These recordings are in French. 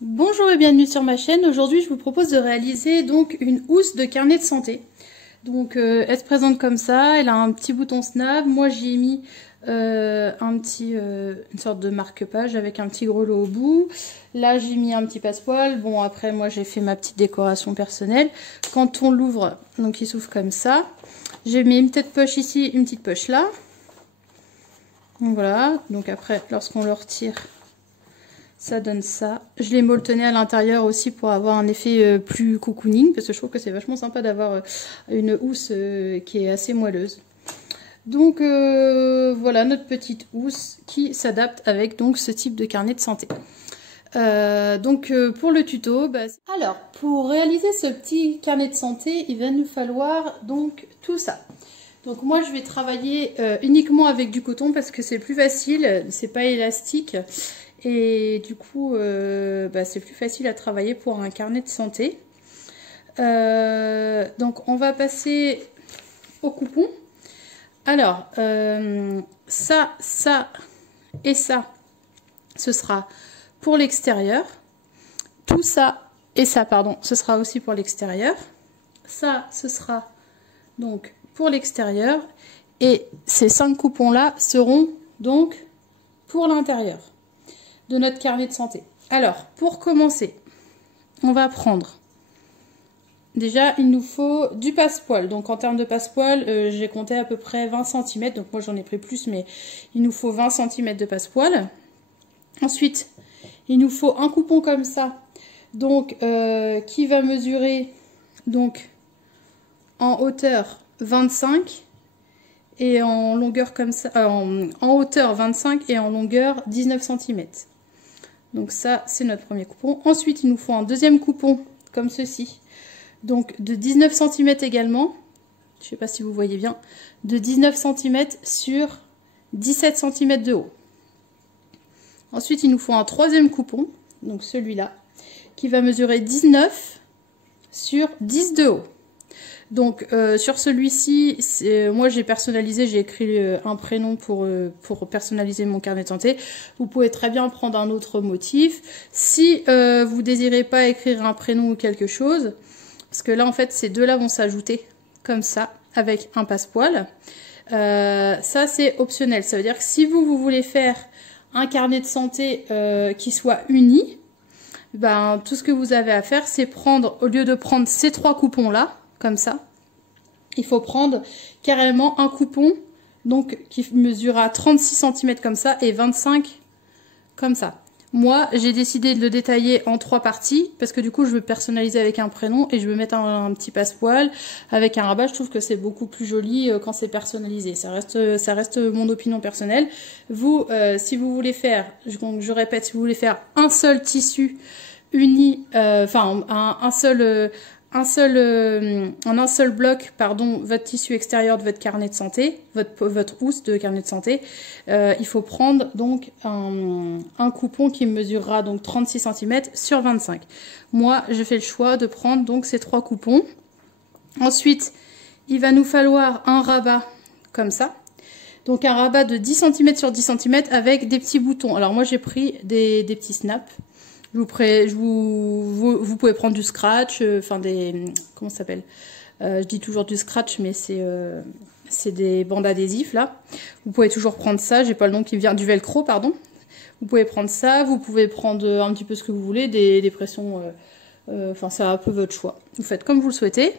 Bonjour et bienvenue sur ma chaîne. Aujourd'hui, je vous propose de réaliser donc une housse de carnet de santé. Donc, elle se présente comme ça. Elle a un petit bouton snap. Moi, j'y ai mis une sorte de marque-page avec un petit grelot au bout. Là, j'ai mis un petit passepoil. Bon, après, moi, j'ai fait ma petite décoration personnelle. Quand on l'ouvre, donc il s'ouvre comme ça. J'ai mis une petite poche ici, une petite poche là. Donc, voilà. Donc après, lorsqu'on le retire, ça donne ça. Je l'ai molletonné à l'intérieur aussi pour avoir un effet plus cocooning, parce que je trouve que c'est vachement sympa d'avoir une housse qui est assez moelleuse. Donc voilà notre petite housse qui s'adapte avec donc ce type de carnet de santé. Pour le tuto, alors pour réaliser ce petit carnet de santé, il va nous falloir donc tout ça. Donc moi je vais travailler uniquement avec du coton parce que c'est plus facile, c'est pas élastique. Et du coup, c'est plus facile à travailler pour un carnet de santé. Donc, on va passer au coupon. Alors, ça et ça, ce sera pour l'extérieur. Tout ça et ça, pardon, ce sera aussi pour l'extérieur. Ça, ce sera donc pour l'extérieur. Et ces 5 coupons-là seront donc pour l'intérieur de notre carnet de santé. Alors, pour commencer, on va prendre, déjà, il nous faut du passepoil. Donc, en termes de passepoil, j'ai compté à peu près 20 cm. Donc, moi, j'en ai pris plus, mais il nous faut 20 cm de passepoil. Ensuite, il nous faut un coupon comme ça, donc qui va mesurer donc en hauteur 25 et en longueur comme ça, en hauteur 25 et en longueur 19 cm. Donc ça, c'est notre premier coupon. Ensuite, il nous faut un deuxième coupon, comme ceci. Donc de 19 cm également. Je ne sais pas si vous voyez bien. De 19 cm sur 17 cm de haut. Ensuite, il nous faut un troisième coupon. Donc celui-là. Qui va mesurer 19 sur 10 de haut. Donc sur celui-ci, moi j'ai personnalisé, j'ai écrit un prénom pour personnaliser mon carnet de santé. Vous pouvez très bien prendre un autre motif. Si vous désirez pas écrire un prénom ou quelque chose, parce que là en fait ces deux-là vont s'ajouter comme ça avec un passepoil. Ça c'est optionnel, ça veut dire que si vous voulez faire un carnet de santé qui soit uni, tout ce que vous avez à faire c'est prendre, au lieu de prendre ces 3 coupons-là, comme ça, il faut prendre carrément un coupon donc qui mesurera 36 cm comme ça et 25 comme ça. Moi, j'ai décidé de le détailler en 3 parties parce que du coup, je veux personnaliser avec un prénom et je veux mettre un petit passepoil avec un rabat. Je trouve que c'est beaucoup plus joli quand c'est personnalisé. Ça reste mon opinion personnelle. Vous, si vous voulez faire, je répète, si vous voulez faire un seul tissu uni, en un seul bloc, pardon, votre tissu extérieur de votre carnet de santé, votre housse de carnet de santé, il faut prendre donc un coupon qui mesurera donc 36 cm sur 25. Moi, je fais le choix de prendre donc ces 3 coupons. Ensuite, il va nous falloir un rabat comme ça. Donc un rabat de 10 cm sur 10 cm avec des petits boutons. Alors moi, j'ai pris des petits snaps. Vous pouvez prendre du scratch, comment ça s'appelle, je dis toujours du scratch, mais c'est des bandes adhésifs là. Vous pouvez toujours prendre ça, j'ai pas le nom qui vient, du velcro pardon. Vous pouvez prendre ça, vous pouvez prendre un petit peu ce que vous voulez, des pressions, c'est un peu votre choix. Vous faites comme vous le souhaitez.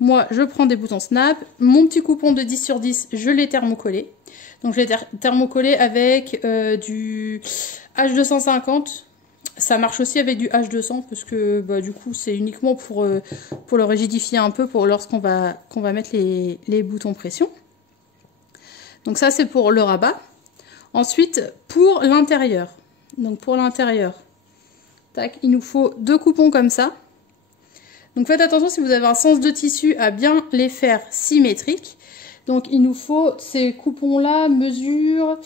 Moi, je prends des boutons snap. Mon petit coupon de 10 sur 10, je l'ai thermocollé. Donc je l'ai thermocollé avec du H250. Ça marche aussi avec du H200 parce que du coup c'est uniquement pour le rigidifier un peu pour lorsqu'on va mettre les boutons pression. Donc ça c'est pour le rabat. Ensuite pour l'intérieur. Donc pour l'intérieur, tac, il nous faut 2 coupons comme ça. Donc faites attention si vous avez un sens de tissu à bien les faire symétriques. Donc il nous faut, ces coupons-là mesurent,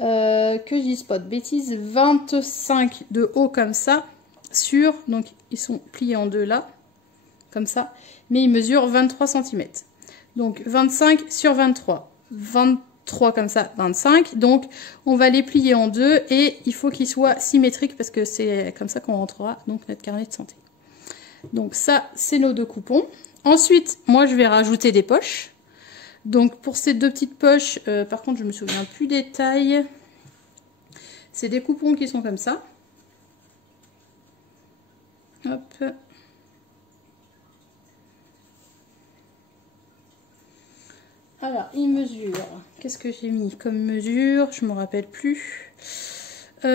que je dise pas de bêtises, 25 de haut comme ça, sur, donc ils sont pliés en deux là, comme ça, mais ils mesurent 23 cm. Donc 25 sur 23, 3 comme ça, 25. Donc, on va les plier en deux et il faut qu'ils soient symétriques parce que c'est comme ça qu'on rentrera donc notre carnet de santé. Donc ça, c'est nos deux coupons. Ensuite, moi, je vais rajouter des poches. Donc, pour ces deux petites poches, par contre, je me souviens plus des tailles. C'est des coupons qui sont comme ça. Hop. Alors, il mesure. Qu'est-ce que j'ai mis comme mesure? Je me rappelle plus. On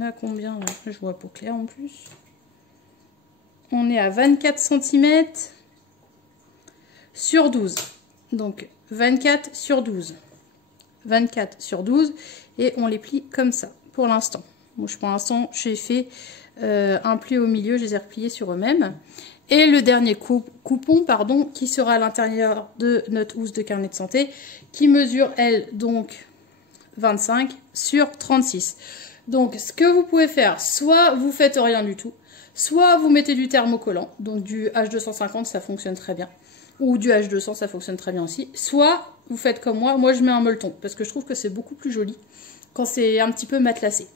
a combien là? Je vois pas clair en plus. On est à 24 cm sur 12. Donc 24 sur 12. 24 sur 12. Et on les plie comme ça pour l'instant. Bon, pour l'instant, j'ai fait un pli au milieu. Je les ai repliés sur eux-mêmes. Et le dernier coupon, pardon, qui sera à l'intérieur de notre housse de carnet de santé, qui mesure, elle, donc 25 sur 36. Donc, ce que vous pouvez faire, soit vous faites rien du tout, soit vous mettez du thermocollant, donc du H250, ça fonctionne très bien, ou du H200, ça fonctionne très bien aussi, soit vous faites comme moi je mets un molleton, parce que je trouve que c'est beaucoup plus joli quand c'est un petit peu matelassé.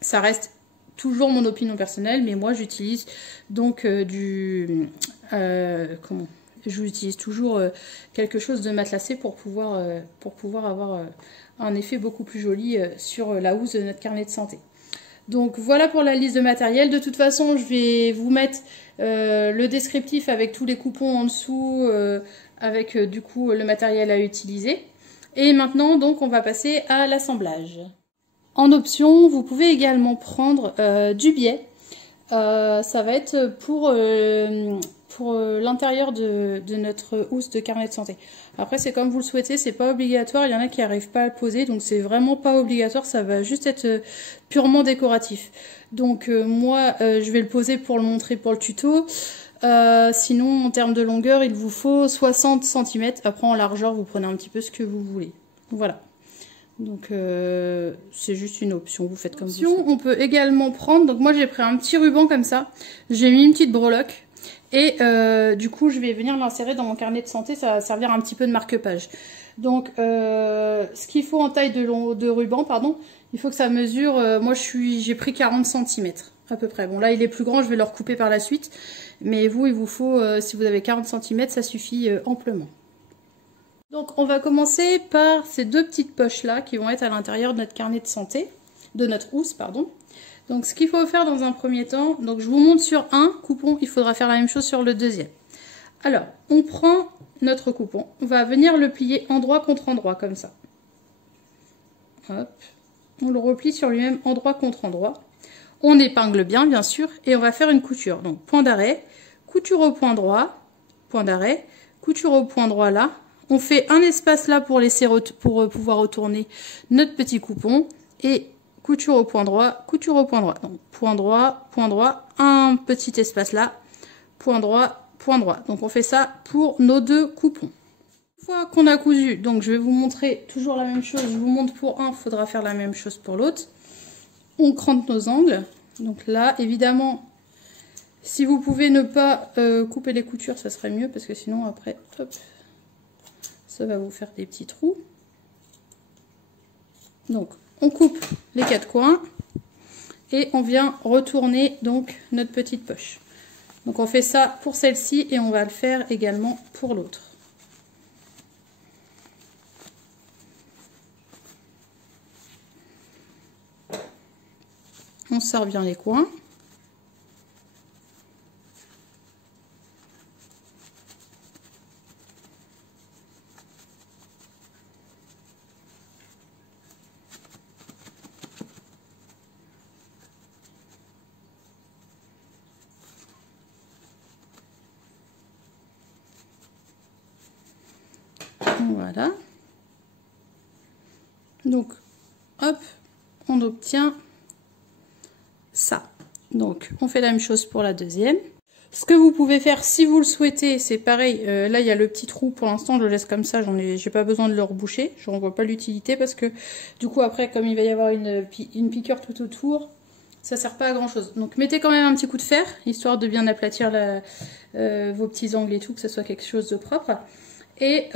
Ça reste toujours mon opinion personnelle, mais moi j'utilise donc j'utilise toujours quelque chose de matelassé pour pouvoir avoir un effet beaucoup plus joli sur la housse de notre carnet de santé. Donc voilà pour la liste de matériel. De toute façon, je vais vous mettre le descriptif avec tous les coupons en dessous, avec du coup le matériel à utiliser. Et maintenant, donc, on va passer à l'assemblage. En option, vous pouvez également prendre du biais. Ça va être pour l'intérieur de notre housse de carnet de santé. Après, c'est comme vous le souhaitez, c'est pas obligatoire. Il y en a qui n'arrivent pas à le poser, donc c'est vraiment pas obligatoire. Ça va juste être purement décoratif. Donc moi, je vais le poser pour le montrer pour le tuto. Sinon, en termes de longueur, il vous faut 60 cm. Après, en largeur, vous prenez un petit peu ce que vous voulez. Voilà. Donc c'est juste une option, vous faites comme vous souhaitez. On peut également prendre, donc moi j'ai pris un petit ruban comme ça, j'ai mis une petite breloque et du coup je vais venir l'insérer dans mon carnet de santé, ça va servir un petit peu de marque-page. Donc ce qu'il faut en taille de ruban, pardon, il faut que ça mesure, moi j'ai pris 40 cm à peu près. Bon là il est plus grand, je vais le recouper par la suite, mais vous il vous faut, si vous avez 40 cm, ça suffit amplement. Donc on va commencer par ces deux petites poches là qui vont être à l'intérieur de notre carnet de santé, de notre housse pardon. Donc ce qu'il faut faire dans un premier temps, donc je vous montre sur un coupon, il faudra faire la même chose sur le deuxième. Alors on prend notre coupon, on va venir le plier endroit contre endroit comme ça. Hop, on le replie sur lui-même endroit contre endroit. On épingle bien sûr et on va faire une couture. Donc point d'arrêt, couture au point droit, point d'arrêt, couture au point droit là. On fait un espace là pour pouvoir retourner notre petit coupon et couture au point droit, couture au point droit. Donc point droit, un petit espace là, point droit, point droit. Donc on fait ça pour nos deux coupons. Une fois qu'on a cousu, donc je vais vous montrer toujours la même chose. Je vous montre pour un, il faudra faire la même chose pour l'autre. On crante nos angles. Donc là, évidemment, si vous pouvez ne pas couper les coutures, ça serait mieux parce que sinon après, hop. Ça va vous faire des petits trous. Donc, on coupe les quatre coins et on vient retourner donc notre petite poche. Donc, on fait ça pour celle-ci et on va le faire également pour l'autre. On serre bien les coins. Voilà. Donc, hop, on obtient ça. Donc, on fait la même chose pour la deuxième. Ce que vous pouvez faire, si vous le souhaitez, c'est pareil. Là, il y a le petit trou. Pour l'instant, je le laisse comme ça. J'ai pas besoin de le reboucher. Je n'en vois pas l'utilité parce que, du coup, après, comme il va y avoir une piqûre tout autour, ça sert pas à grand chose. Donc, mettez quand même un petit coup de fer, histoire de bien aplatir vos petits angles et tout, que ce soit quelque chose de propre. Et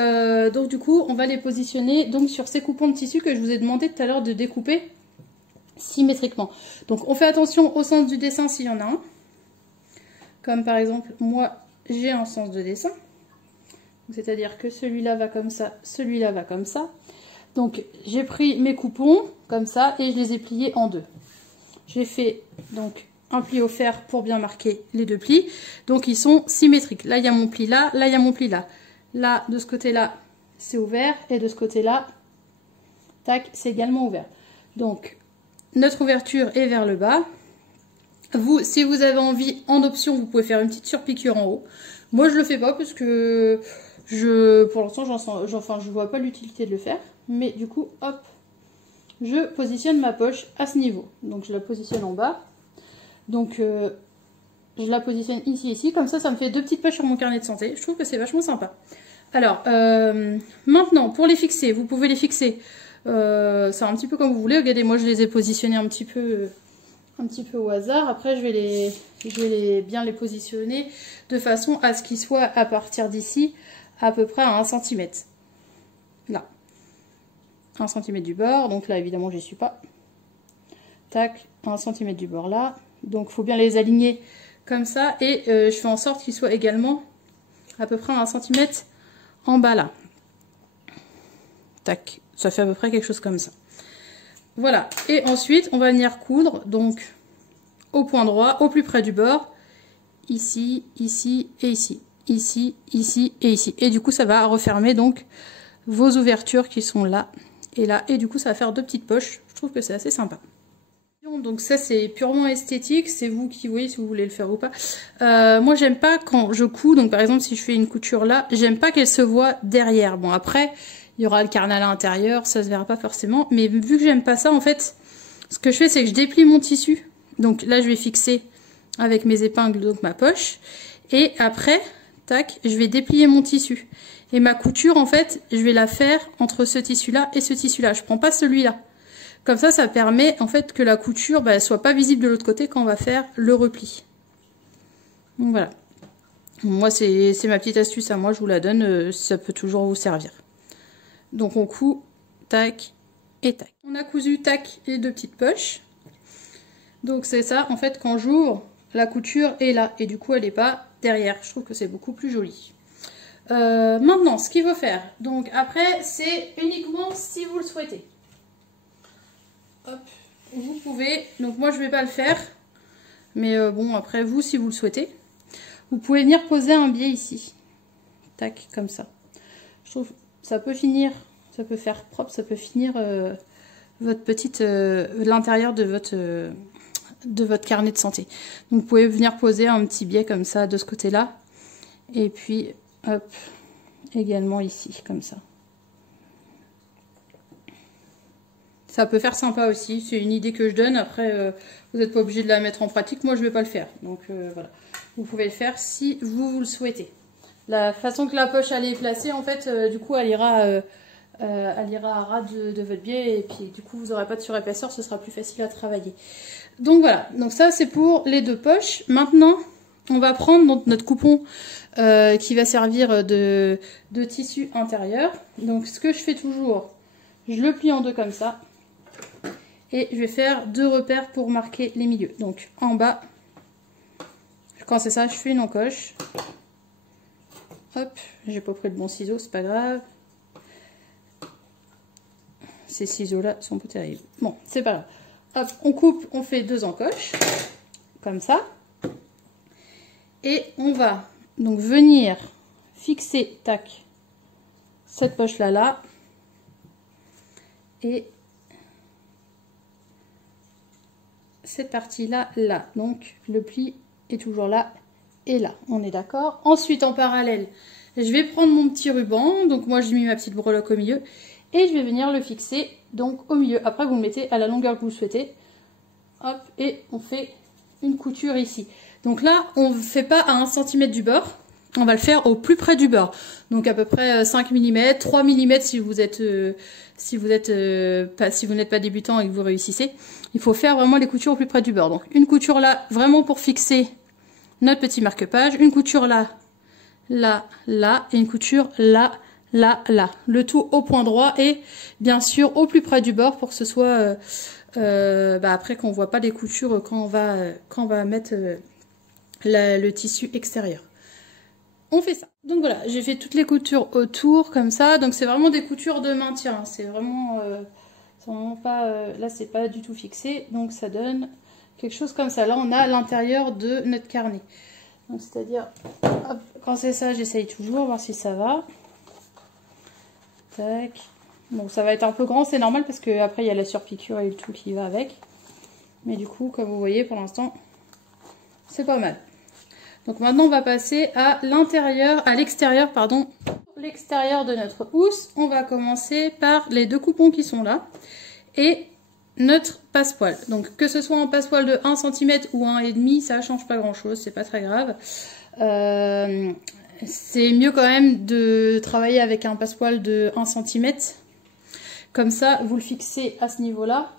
donc du coup, on va les positionner donc sur ces coupons de tissu que je vous ai demandé tout à l'heure de découper symétriquement. Donc on fait attention au sens du dessin s'il y en a un. Comme par exemple, moi j'ai un sens de dessin. C'est-à-dire que celui-là va comme ça, celui-là va comme ça. Donc j'ai pris mes coupons comme ça et je les ai pliés en deux. J'ai fait donc un pli au fer pour bien marquer les deux plis. Donc ils sont symétriques. Là il y a mon pli là, là il y a mon pli là. Là de ce côté-là c'est ouvert et de ce côté-là, tac, c'est également ouvert. Donc notre ouverture est vers le bas. Vous, si vous avez envie, en option, vous pouvez faire une petite surpiqûre en haut. Moi, je le fais pas parce que pour l'instant, je vois pas l'utilité de le faire. Mais du coup, hop, je positionne ma poche à ce niveau. Donc, je la positionne en bas. Donc, je la positionne ici. Comme ça me fait deux petites poches sur mon carnet de santé. Je trouve que c'est vachement sympa. Alors, maintenant, pour les fixer, vous pouvez les fixer. C'est un petit peu comme vous voulez. Regardez, moi, je les ai positionnés un petit peu au hasard. Après je vais bien les positionner de façon à ce qu'ils soient à partir d'ici à peu près à 1 cm. Là 1 cm du bord, donc là évidemment j'y suis pas. Tac, 1 cm du bord là, donc il faut bien les aligner comme ça et je fais en sorte qu'ils soient également à peu près à 1 cm en bas là. Tac, ça fait à peu près quelque chose comme ça. Voilà, et ensuite on va venir coudre donc au point droit, au plus près du bord, ici, ici et ici, ici, ici et ici. Et du coup ça va refermer donc vos ouvertures qui sont là et là, et du coup ça va faire deux petites poches. Je trouve que c'est assez sympa. Donc ça c'est purement esthétique, c'est vous qui voyez si vous voulez le faire ou pas. Moi j'aime pas quand je couds, donc par exemple si je fais une couture là, j'aime pas qu'elle se voit derrière. Bon après il y aura le carnat à l'intérieur, ça se verra pas forcément. Mais vu que j'aime pas ça, en fait, ce que je fais, c'est que je déplie mon tissu. Donc là, je vais fixer avec mes épingles donc ma poche. Et après, tac, je vais déplier mon tissu. Et ma couture, en fait, je vais la faire entre ce tissu-là et ce tissu-là. Je prends pas celui-là. Comme ça permet, en fait, que la couture, elle soit pas visible de l'autre côté quand on va faire le repli. Donc voilà. Moi, c'est ma petite astuce à moi, je vous la donne. Ça peut toujours vous servir. Donc on coud, tac et tac. On a cousu, tac, les deux petites poches. Donc c'est ça, en fait, quand j'ouvre, la couture est là. Et du coup, elle n'est pas derrière. Je trouve que c'est beaucoup plus joli. Maintenant, ce qu'il faut faire, donc après, c'est uniquement si vous le souhaitez. Hop, vous pouvez, donc moi je ne vais pas le faire. Mais bon, après, vous, si vous le souhaitez, vous pouvez venir poser un biais ici. Tac, comme ça. Je trouve... Ça peut finir, ça peut faire propre, ça peut finir votre petite l'intérieur de votre carnet de santé. Donc vous pouvez venir poser un petit biais comme ça de ce côté-là. Et puis hop, également ici, comme ça. Ça peut faire sympa aussi, c'est une idée que je donne. Après, vous n'êtes pas obligé de la mettre en pratique, moi je ne vais pas le faire. Donc voilà, vous pouvez le faire si vous le souhaitez. La façon que la poche elle est placée, en fait, du coup, elle ira à ras de votre biais. Et puis, du coup, vous n'aurez pas de surépaisseur, ce sera plus facile à travailler. Donc, voilà. Donc, ça, c'est pour les deux poches. Maintenant, on va prendre donc, notre coupon qui va servir de tissu intérieur. Donc, ce que je fais toujours, je le plie en deux comme ça. Et je vais faire deux repères pour marquer les milieux. Donc, en bas, quand c'est ça, je fais une encoche. Hop, j'ai pas pris le bon ciseau, c'est pas grave. Ces ciseaux-là sont pas terribles. Bon, c'est pas grave. Hop, on coupe, on fait deux encoches, comme ça. Et on va donc venir fixer, tac, cette poche-là, là. Et cette partie-là, là. Donc, le pli est toujours là. Et là, on est d'accord. Ensuite, en parallèle, je vais prendre mon petit ruban. Donc moi, j'ai mis ma petite breloque au milieu. Et je vais venir le fixer donc au milieu. Après, vous le mettez à la longueur que vous souhaitez. Hop, et on fait une couture ici. Donc là, on ne fait pas à 1 cm du bord. On va le faire au plus près du bord. Donc à peu près 5 mm, 3 mm si vous n'êtes pas débutant et que vous réussissez. Il faut faire vraiment les coutures au plus près du bord. Donc une couture là, vraiment pour fixer notre petit marque-page, une couture là, là, là, et une couture là, là, là. Le tout au point droit et bien sûr au plus près du bord pour que ce soit après qu'on voit pas les coutures quand on va mettre le tissu extérieur. On fait ça. Donc voilà, j'ai fait toutes les coutures autour comme ça. Donc c'est vraiment des coutures de maintien. Hein. C'est vraiment pas... là, c'est pas du tout fixé. Donc ça donne quelque chose comme ça. Là, on a l'intérieur de notre carnet. Donc c'est-à-dire, quand c'est ça, j'essaye toujours, voir si ça va. Tac. Bon, ça va être un peu grand, c'est normal parce que après il y a la surpiqûre et le tout qui va avec. Mais du coup, comme vous voyez, pour l'instant, c'est pas mal. Donc maintenant, on va passer à l'extérieur, pardon. L'extérieur de notre housse, on va commencer par les deux coupons qui sont là et notre passepoil. Donc que ce soit un passepoil de 1 cm ou 1,5 cm, ça change pas grand chose, c'est pas très grave. C'est mieux quand même de travailler avec un passepoil de 1 cm. Comme ça, vous le fixez à ce niveau-là.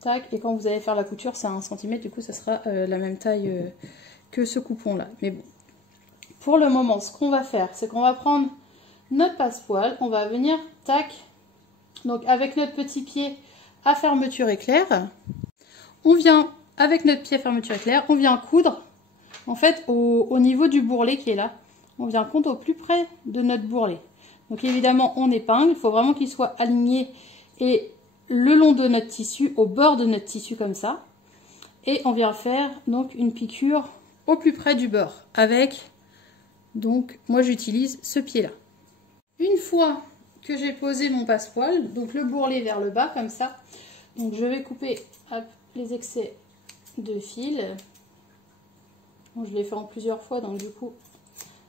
Tac, et quand vous allez faire la couture, c'est à 1 cm, du coup ça sera la même taille que ce coupon là. Mais bon, pour le moment, ce qu'on va faire, c'est qu'on va prendre notre passepoil, on va venir, tac, donc avec notre petit pied à fermeture éclair, on vient, avec notre pied à fermeture éclair, on vient coudre, en fait, au niveau du bourrelet qui est là, on vient coudre au plus près de notre bourrelet. Donc évidemment, on épingle, il faut vraiment qu'il soit aligné et le long de notre tissu, au bord de notre tissu comme ça. Et on vient faire donc une piqûre au plus près du bord avec, donc moi j'utilise ce pied là. Une fois que j'ai posé mon passepoil, donc le bourrelet vers le bas comme ça, donc je vais couper hop, les excès de fil. Bon, je l'ai fait en plusieurs fois donc du coup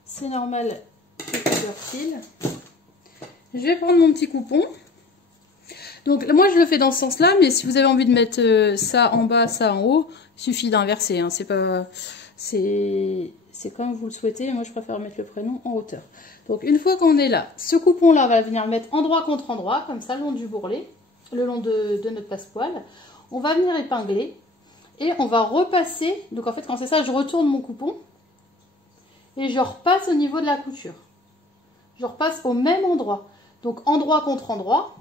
c'est normal qu'il y ait plusieurs fils. Je vais prendre mon petit coupon. Donc moi je le fais dans ce sens là, mais si vous avez envie de mettre ça en bas, ça en haut, il suffit d'inverser, hein. C'est comme vous le souhaitez. Moi je préfère mettre le prénom en hauteur. Donc une fois qu'on est là, ce coupon là on va venir mettre endroit contre endroit, comme ça le long du bourrelet, le long de notre passepoil. On va venir épingler et on va repasser. Donc en fait quand c'est ça, je retourne mon coupon et je repasse au niveau de la couture. Je repasse au même endroit. Donc endroit contre endroit.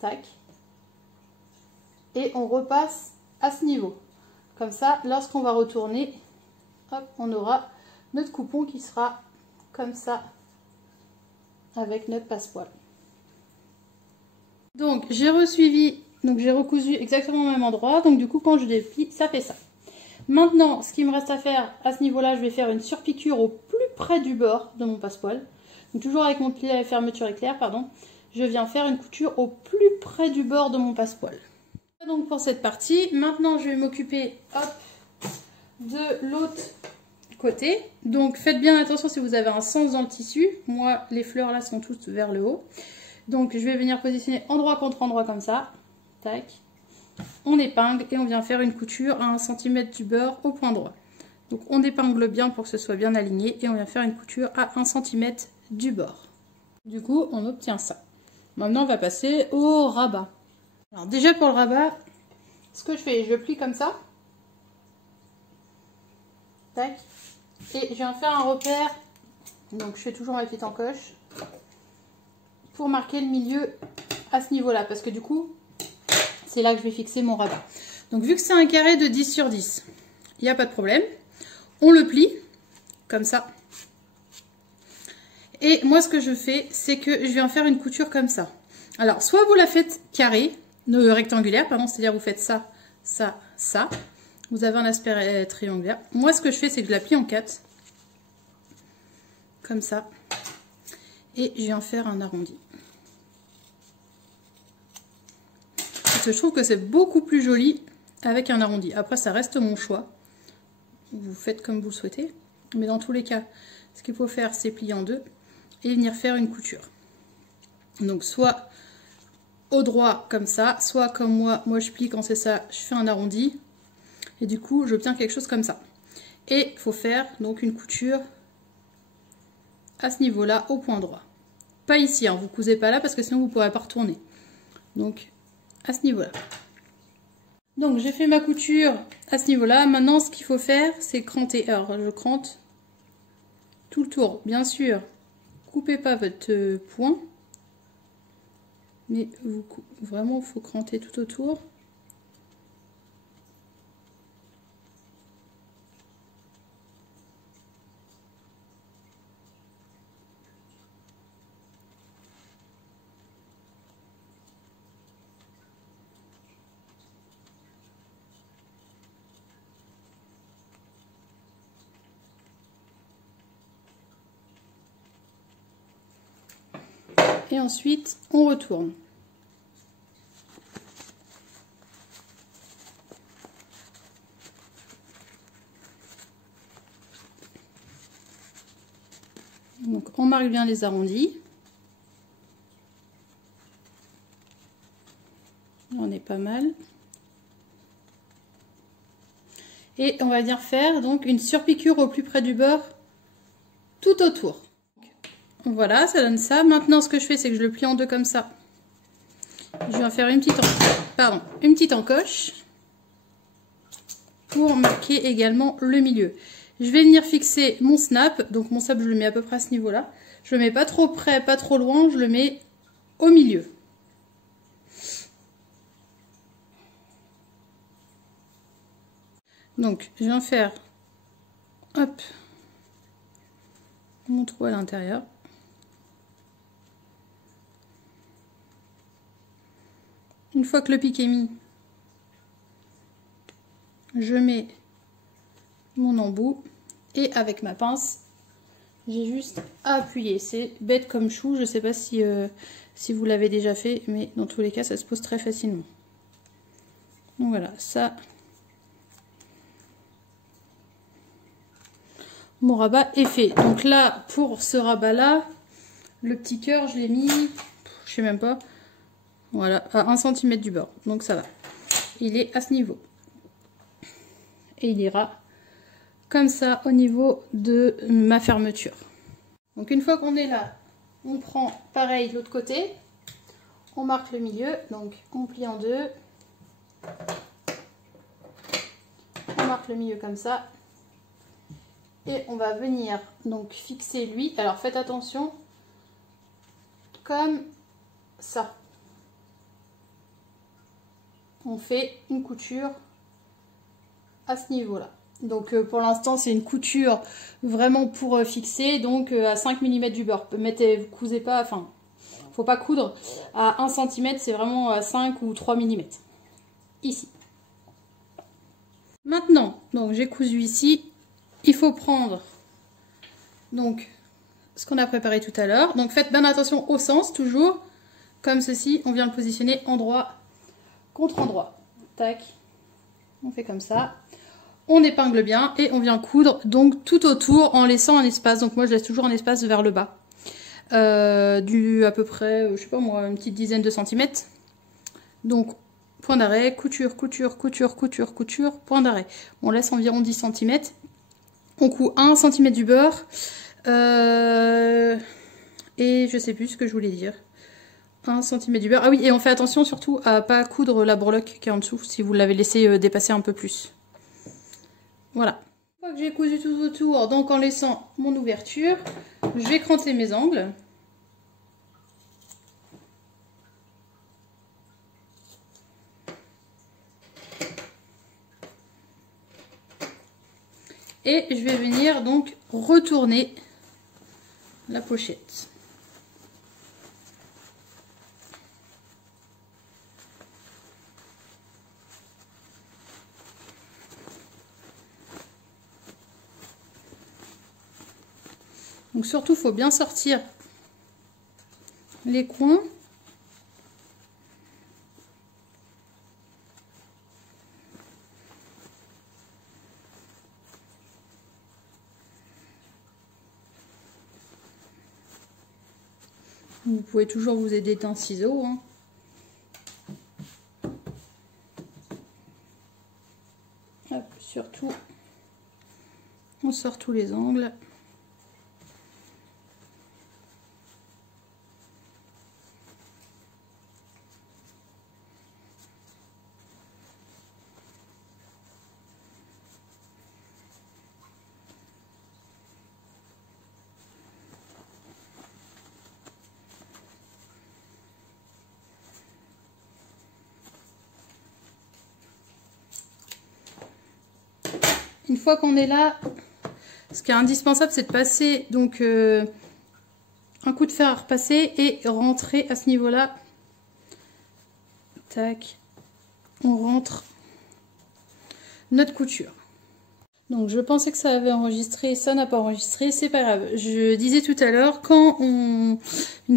Tac. Et on repasse à ce niveau. Comme ça, lorsqu'on va retourner, hop, on aura notre coupon qui sera comme ça avec notre passepoil. Donc j'ai resuivi, donc j'ai recousu exactement au même endroit. Donc du coup quand je déplie, ça fait ça. Maintenant, ce qui me reste à faire à ce niveau-là, je vais faire une surpiqûre au plus près du bord de mon passepoil. Donc toujours avec mon pied à fermeture éclair, pardon. Je viens faire une couture au plus près du bord de mon passepoil. Donc pour cette partie, maintenant je vais m'occuper de l'autre côté. Donc faites bien attention si vous avez un sens dans le tissu. Moi, les fleurs là sont toutes vers le haut. Donc je vais venir positionner endroit contre endroit comme ça. Tac. On épingle et on vient faire une couture à 1 cm du bord au point droit. Donc on épingle bien pour que ce soit bien aligné et on vient faire une couture à 1 cm du bord. Du coup, on obtient ça. Maintenant, on va passer au rabat. Alors déjà pour le rabat, ce que je fais, je plie comme ça. Tac. Et je viens faire un repère. Donc je fais toujours ma petite encoche. Pour marquer le milieu à ce niveau-là. Parce que du coup, c'est là que je vais fixer mon rabat. Donc vu que c'est un carré de 10 sur 10, il n'y a pas de problème. On le plie comme ça. Et moi ce que je fais, c'est que je viens faire une couture comme ça. Alors soit vous la faites carré, rectangulaire, pardon, c'est-à-dire vous faites ça, ça, ça. Vous avez un aspect triangulaire. Moi ce que je fais, c'est que je la plie en 4. Comme ça. Et je viens faire un arrondi. Parce que je trouve que c'est beaucoup plus joli avec un arrondi. Après ça reste mon choix. Vous faites comme vous le souhaitez. Mais dans tous les cas, ce qu'il faut faire, c'est plier en deux et venir faire une couture. Donc soit au droit comme ça, soit comme moi je plie quand c'est ça, je fais un arrondi. Et du coup, j'obtiens quelque chose comme ça. Et il faut faire donc une couture à ce niveau-là, au point droit. Pas ici, hein, vous ne cousez pas là parce que sinon vous ne pourrez pas retourner. Donc à ce niveau-là. Donc j'ai fait ma couture à ce niveau-là. Maintenant, ce qu'il faut faire, c'est cranter. Alors je crante tout le tour, bien sûr. coupez pas votre point, mais vraiment il faut cranter tout autour. Et ensuite, on retourne. Donc, on marque bien les arrondis. On est pas mal. Et on va venir faire donc une surpiqûre au plus près du beurre tout autour. Voilà, ça donne ça. Maintenant, ce que je fais, c'est que je le plie en deux comme ça. Je vais en faire une petite encoche pour marquer également le milieu. Je vais venir fixer mon snap. Donc mon snap, je le mets à peu près à ce niveau-là. Je le mets pas trop près, pas trop loin. Je le mets au milieu. Donc, je viens faire hop, mon trou à l'intérieur. Une fois que le pic est mis, je mets mon embout et avec ma pince, j'ai juste à appuyer. C'est bête comme chou, je ne sais pas si vous l'avez déjà fait, mais dans tous les cas, ça se pose très facilement. Donc voilà, ça, mon rabat est fait. Donc là, pour ce rabat-là, le petit cœur, je l'ai mis, je sais même pas, voilà, à 1 cm du bord. Donc ça va. Il est à ce niveau. Et il ira comme ça au niveau de ma fermeture. Donc une fois qu'on est là, on prend pareil de l'autre côté. On marque le milieu. Donc on plie en deux. On marque le milieu comme ça. Et on va venir donc fixer lui. Alors faites attention. Comme ça. On fait une couture à ce niveau-là. Donc pour l'instant c'est une couture vraiment pour fixer, donc à 5 mm du beurre. Vous cousez pas, enfin, faut pas coudre à 1 cm, c'est vraiment à 5 ou 3 mm. Ici. Maintenant, donc j'ai cousu ici, il faut prendre donc ce qu'on a préparé tout à l'heure. Donc faites bien attention au sens, toujours, comme ceci, on vient le positionner endroit contre endroit. Tac, on fait comme ça. On épingle bien et on vient coudre donc tout autour en laissant un espace. Donc moi je laisse toujours un espace vers le bas. Du à peu près, je sais pas moi, une petite dizaine de centimètres. Donc point d'arrêt, couture, couture, couture, couture, couture, point d'arrêt. On laisse environ 10 cm. On coud 1 cm du beurre. Et je sais plus ce que je voulais dire. 1 cm du beurre. Ah oui, et on fait attention surtout à pas coudre la breloque qui est en dessous si vous l'avez laissé dépasser un peu plus. Voilà. Une fois que j'ai cousu tout autour, donc en laissant mon ouverture, je vais cranter mes angles. Et je vais venir donc retourner la pochette. Donc surtout, il faut bien sortir les coins. Vous pouvez toujours vous aider d'un ciseau, hein. Hop, surtout, on sort tous les angles. une fois qu'on est là, ce qui est indispensable, c'est de passer donc un coup de fer à repasser et rentrer à ce niveau-là. Tac, on rentre notre couture. Donc je pensais que ça avait enregistré, ça n'a pas enregistré, c'est pas grave. Je disais tout à l'heure, une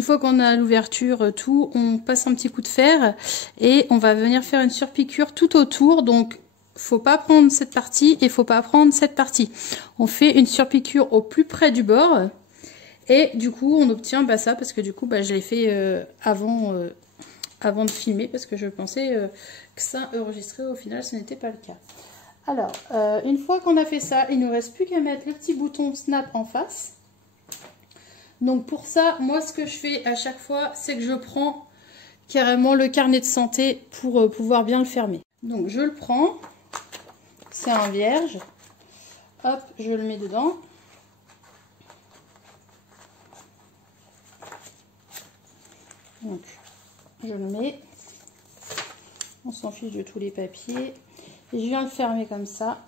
fois qu'on a l'ouverture, tout, on passe un petit coup de fer et on va venir faire une surpiqûre tout autour. Donc faut pas prendre cette partie et faut pas prendre cette partie. On fait une surpiqûre au plus près du bord et du coup on obtient ça, parce que du coup je l'ai fait avant de filmer, parce que je pensais que ça enregistrait, au final ce n'était pas le cas. Alors, une fois qu'on a fait ça, il ne nous reste plus qu'à mettre le petit bouton snap en face. Donc pour ça, moi ce que je fais à chaque fois, c'est que je prends carrément le carnet de santé pour pouvoir bien le fermer. Donc je le prends, c'est un vierge, hop, je le mets dedans. Donc je le mets, on s'en fiche de tous les papiers. Et je viens le fermer comme ça.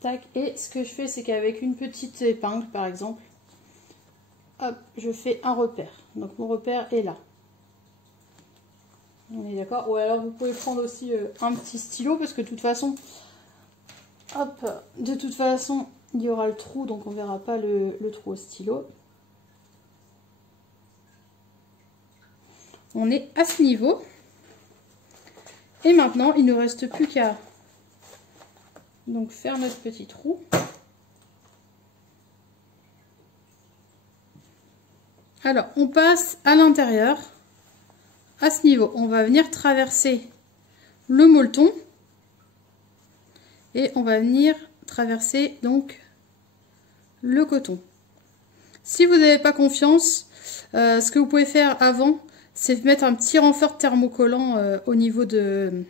Tac. Et ce que je fais, c'est qu'avec une petite épingle, par exemple, hop, je fais un repère. Donc mon repère est là. On est d'accord? Ou alors vous pouvez prendre aussi un petit stylo, parce que de toute façon, hop, de toute façon, il y aura le trou, donc on ne verra pas le trou au stylo. On est à ce niveau. Et maintenant, il ne nous reste plus qu'à donc faire notre petit trou. Alors, on passe à l'intérieur, à ce niveau. On va venir traverser le molleton et on va venir traverser donc le coton. Si vous n'avez pas confiance, ce que vous pouvez faire avant, c'est mettre un petit renfort thermocollant au niveau de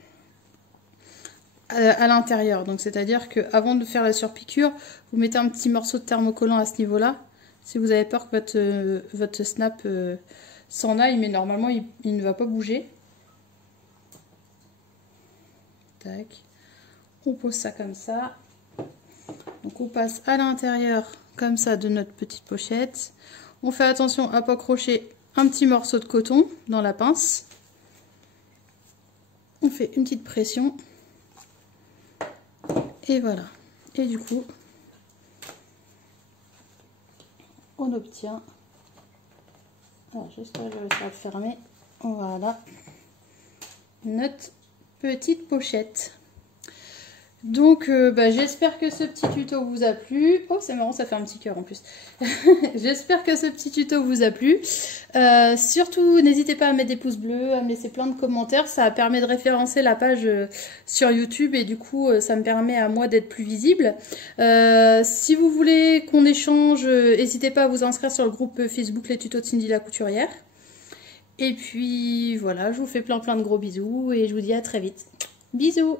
à l'intérieur. Donc c'est-à-dire que avant de faire la surpiqûre, vous mettez un petit morceau de thermocollant à ce niveau-là, si vous avez peur que votre snap s'en aille, mais normalement il ne va pas bouger. Tac. On pose ça comme ça. Donc on passe à l'intérieur comme ça de notre petite pochette. On fait attention à ne pas accrocher un petit morceau de coton dans la pince. On fait une petite pression. Et voilà. Et du coup, on obtient... Alors j'espère que je vais réussir à le fermer. Voilà. Notre petite pochette. Donc j'espère que ce petit tuto vous a plu. Oh c'est marrant, ça fait un petit cœur en plus. J'espère que ce petit tuto vous a plu. Surtout n'hésitez pas à mettre des pouces bleus, à me laisser plein de commentaires. Ça permet de référencer la page sur YouTube et du coup ça me permet à moi d'être plus visible. Si vous voulez qu'on échange, n'hésitez pas à vous inscrire sur le groupe Facebook Les Tutos de Cindy la Couturière. Et puis voilà, je vous fais plein de gros bisous et je vous dis à très vite. Bisous!